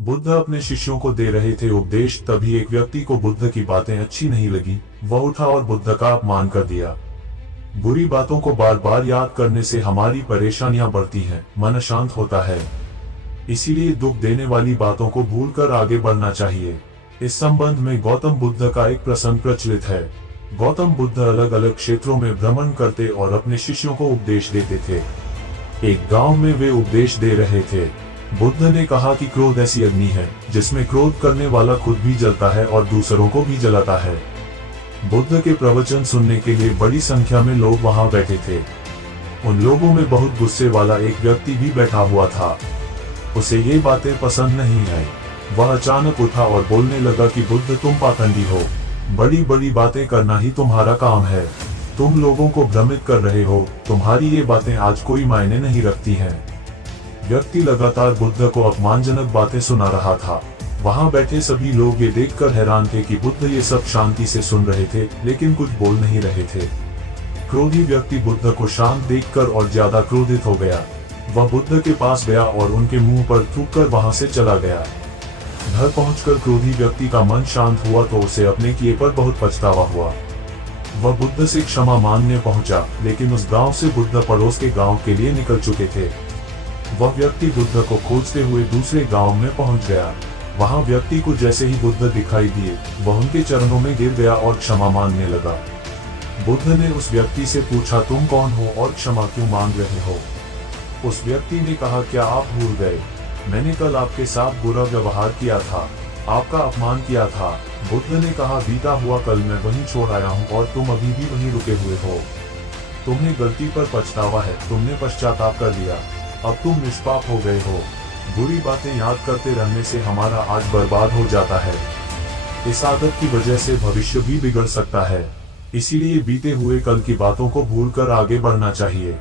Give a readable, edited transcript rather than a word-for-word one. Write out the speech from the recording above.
बुद्ध अपने शिष्यों को दे रहे थे उपदेश, तभी एक व्यक्ति को बुद्ध की बातें अच्छी नहीं लगी। वह उठा और बुद्ध का अपमान कर दिया। बुरी बातों को बार बार याद करने से हमारी परेशानियां बढ़ती हैं, मन अशांत होता है। इसीलिए दुख देने वाली बातों को भूलकर आगे बढ़ना चाहिए। इस संबंध में गौतम बुद्ध का एक प्रसंग प्रचलित है। गौतम बुद्ध अलग अलग क्षेत्रों में भ्रमण करते और अपने शिष्यों को उपदेश देते थे। एक गांव में वे उपदेश दे रहे थे। बुद्ध ने कहा कि क्रोध ऐसी अग्नि है जिसमें क्रोध करने वाला खुद भी जलता है और दूसरों को भी जलाता है। बुद्ध के प्रवचन सुनने के लिए बड़ी संख्या में लोग वहां बैठे थे। उन लोगों में बहुत गुस्से वाला एक व्यक्ति भी बैठा हुआ था। उसे ये बातें पसंद नहीं आई। वह अचानक उठा और बोलने लगा कि बुद्ध, तुम पाखंडी हो। बड़ी बड़ी बातें करना ही तुम्हारा काम है। तुम लोगों को भ्रमित कर रहे हो। तुम्हारी ये बातें आज कोई मायने नहीं रखती हैं। व्यक्ति लगातार बुद्ध को अपमानजनक बातें सुना रहा था। वहां बैठे सभी लोग ये देखकर हैरान थे कि बुद्ध ये सब शांति से सुन रहे थे, लेकिन कुछ बोल नहीं रहे थे। क्रोधी व्यक्ति बुद्ध को शांत देखकर और ज्यादा क्रोधित हो गया। वह बुद्ध के पास गया और उनके मुंह पर थूककर वहां से चला गया। घर पहुंचकर क्रोधी व्यक्ति का मन शांत हुआ तो उसे अपने किए पर बहुत पछतावा हुआ। वह बुद्ध से क्षमा मांगने पहुंचा, लेकिन उस गांव से बुद्ध पड़ोस के गांव के लिए निकल चुके थे। वह व्यक्ति बुद्ध को खोजते हुए दूसरे गांव में पहुंच गया। वहां व्यक्ति को जैसे ही बुद्ध दिखाई दिए, वह उनके चरणों में गिर गया और क्षमा मांगने लगा। बुद्ध ने उस व्यक्ति से पूछा, तुम कौन हो और क्षमा क्यों मांग रहे हो? उस व्यक्ति ने कहा, क्या आप भूल गए? मैंने कल आपके साथ बुरा व्यवहार किया था, आपका अपमान किया था। बुद्ध ने कहा, बीता हुआ कल मैं वहीं छोड़ आया हूँ और तुम अभी भी वहीं रुके हुए हो। तुम्हें गलती पर पछतावा है, तुमने पश्चाताप कर लिया, अब तुम निष्पाप हो गए हो। बुरी बातें याद करते रहने से हमारा आज बर्बाद हो जाता है। इस आदत की वजह से भविष्य भी बिगड़ सकता है। इसीलिए बीते हुए कल की बातों को भूलकर आगे बढ़ना चाहिए।